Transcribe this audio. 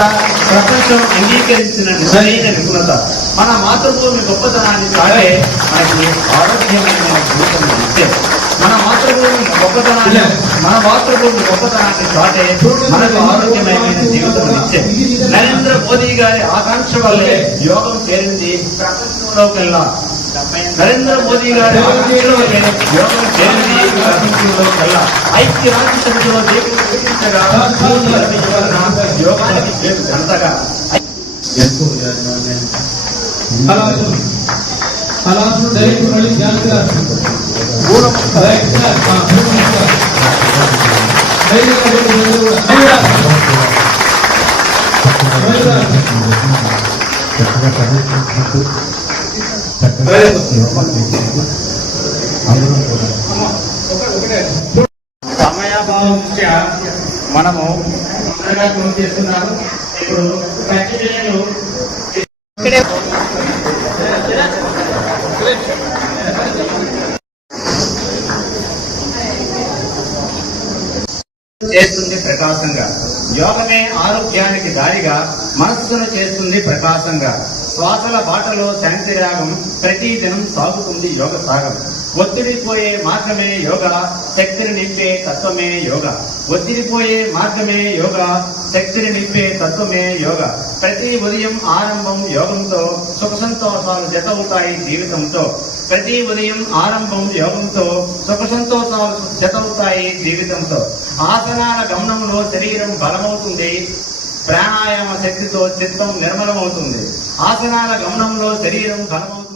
ద్వారా ప్రపంచం అంగీకరించిన నిజమైన నిపుణత. మన మాతృభూమి గొప్పతనాన్ని చాటే మనకి ఆరోగ్యమైన జీవితం ఇచ్చే. మన మాతృభూమి గొప్పతనాన్ని చాటే మనకు ఆరోగ్యమైన జీవితం ఇచ్చే. నరేంద్ర మోదీ గారి ఆకాంక్ష వల్లే యోగం చేరింది ప్రపంచంలోకెల్లా. నరేంద్ర మోదీ గారి ఆకాంక్షల వల్లే యోగం చేరింది ప్రపంచంలోకెల్లా. ఐక్యరాజ్య సమితిలో దీపించగా యోగానికి ఘనతగా సమయాభావం దృష్ట్యా మనము చేస్తున్నాము. ఇప్పుడు ప్రక్రియలు చేస్తుంది ప్రకాశంగా. యోగమే ఆరోగ్యానికి దారిగా మనస్సును చేస్తుంది ప్రకాశంగా. శ్వాసల బాటలో శాంతి రాగం ప్రతిదినం సాగుతుంది యోగ సాగం. ఒత్తిడిపోయే మార్గమే యోగా, శక్తిని నింపే తత్వమే యోగా. ఒత్తిడిపోయే మార్గమే యోగా, శక్తిని నింపే తత్వమే యోగా. ప్రతి ఉదయం ఆరంభం యోగంతో సుఖ సంతోషాలు జతవుతాయి జీవితంతో. ప్రతి ఉదయం ఆరంభం యోగంతో సుఖ సంతోషాలు జతవుతాయి జీవితంతో. ఆసనాల గమనంలో శరీరం బలమవుతుంది, ప్రాణాయామ శక్తితో చిత్తం నిర్మలమవుతుంది. ఆసనాల గమనంలో శరీరం బలమవుతుంది.